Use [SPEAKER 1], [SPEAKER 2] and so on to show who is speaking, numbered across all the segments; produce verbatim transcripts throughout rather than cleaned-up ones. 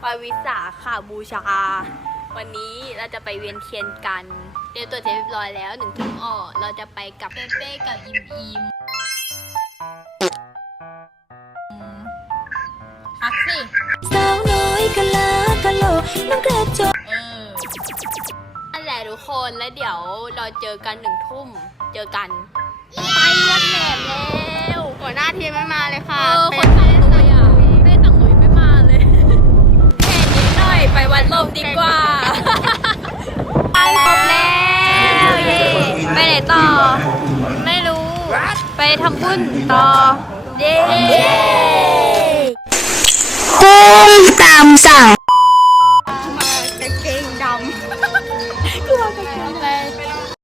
[SPEAKER 1] วันวิสาขบูชาวันนี้เราจะไปเวียนเทียนกันเตรียมตัวเสร็จเรียบร้อยแล้วหนึ่งทุ่มอ้อเราจะไปกับเป้เป้กับอิมอิมพักสิ
[SPEAKER 2] สาวน้อยกะลากะโหลกน้องกระจก
[SPEAKER 1] เออนั่นแหละทุกคนแล้วเดี๋ยวเราเจอกันหนึ่งทุ่มเจอกันไปวัดแหลมแล้วหัวหน้าทีมไม่มาเลยค่ะเออคนสั่งตุยอ่ะไม่สั่งตุยไม่มาเลยแค่นิดหน่อยไปวัดลมดีกว่าไปครบแล้วเย่ไปไหนต่อไม่รู้ไปทำบุญต่อเย่
[SPEAKER 2] กุ้งตามสั่ง
[SPEAKER 1] มากางเกงดำคือมากางเกงดำ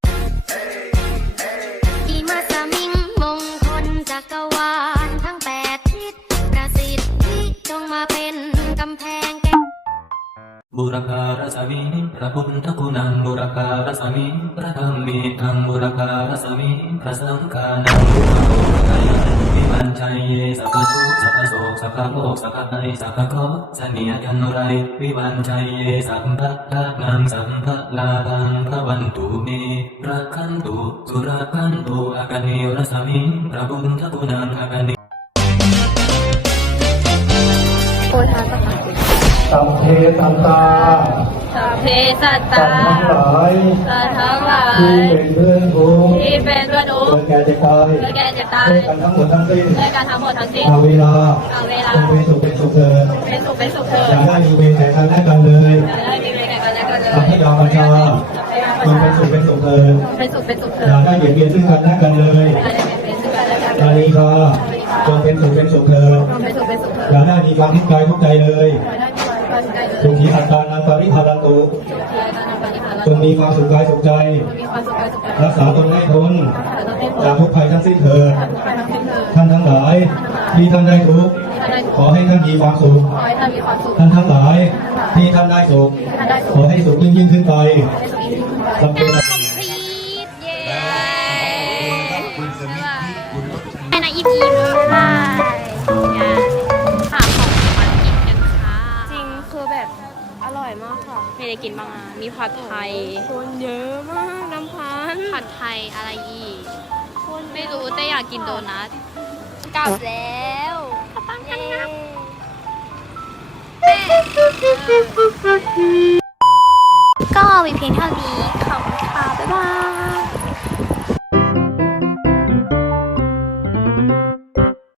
[SPEAKER 2] อีมาสมิงมงคลจักรวาลทั้งแปดทิศประสิทธิจงมาเป็นกำแพงแก้
[SPEAKER 3] บุรพารสมิพระพุทธคุณังบุรพารสมิพระธรรมีทังบุรพารสมิพระสังฆานังบุรพาวิมันชัยเยสัพพทุกสัพพโสสัพพโลกสัพพไตสัพพโคสเนียยันไรวิมันชัยเยสัพพะทานังสัพพะลาภังพระวันตุเมรักขันตุสุรคันตุอากานิรสมิพระพุทธคุณังอากานิ
[SPEAKER 1] โอทาสถาน
[SPEAKER 4] สัมเพสัตตา
[SPEAKER 1] สัพเพสัตตา
[SPEAKER 4] สัตว์ทั้งหลาย
[SPEAKER 1] สัตว์ทั้งหลาย
[SPEAKER 4] ที่เป็นเพื่อนทุกข์
[SPEAKER 1] ที่เป็นเพื่อนทุกข์
[SPEAKER 4] เกิดแก่เจ็บตาย
[SPEAKER 1] เกิดแก่เจ็บตาย
[SPEAKER 4] ด้วยกันทั้งหมดทั้งสิ้น
[SPEAKER 1] ด้วยกันทั้งหมดทั้งสิ้น
[SPEAKER 4] เอาเวลา
[SPEAKER 1] เอาเวลา
[SPEAKER 4] จงเป็นสุขเป็นสุขเถิด
[SPEAKER 1] เป็นสุขเป็นสุขเถิด
[SPEAKER 4] อย่าได้มีเวรแก่กันและกันเลย
[SPEAKER 1] อย่าได้มีเวรแก่กันและกันเลย
[SPEAKER 4] สัพพยาปัญชาจงเป็นสุขเป็นสุขเถิด
[SPEAKER 1] เป็นสุขเป็นสุขเถิด
[SPEAKER 4] อย่าได้เบียดเบียนซึ่งกันและกันเลยอาลีกาจงเป็นสุขเป็นสุขเถิด
[SPEAKER 1] เป็นสุขเป็นสุขเถิด
[SPEAKER 4] อย่าได้มีความทุกข์กายทุกข์ใจเลยสุขีอัตตานันปริภารันตุจงมีความสุขกายสุขใจรักษาตนให้พ้นจากทุกภัยทั้งสิ้นเถิดท่านทั้งหลายที่ท่านได้ทุกข์ขอให้ท่านมีความสุขท่านทั้งหลายที่ท่านได้สุขขอให้สุขยิ่งยิ่งขึ้นไปสัมเพสัตตา
[SPEAKER 1] ให้นายอีพีด้วยค่ะหาของมากินกันค่ะจริงคือแบบอร่อยมากค่ะไม่ได้กินบ้างอ่ะมีผัดไทยคนเยอะมากน้ำพันผัดไทยอะไรอีกคนไม่รู้แต่อยากกินโดนัทกลับแล้วตั้งกันนะ
[SPEAKER 2] ก็มีเพียงเท่านี้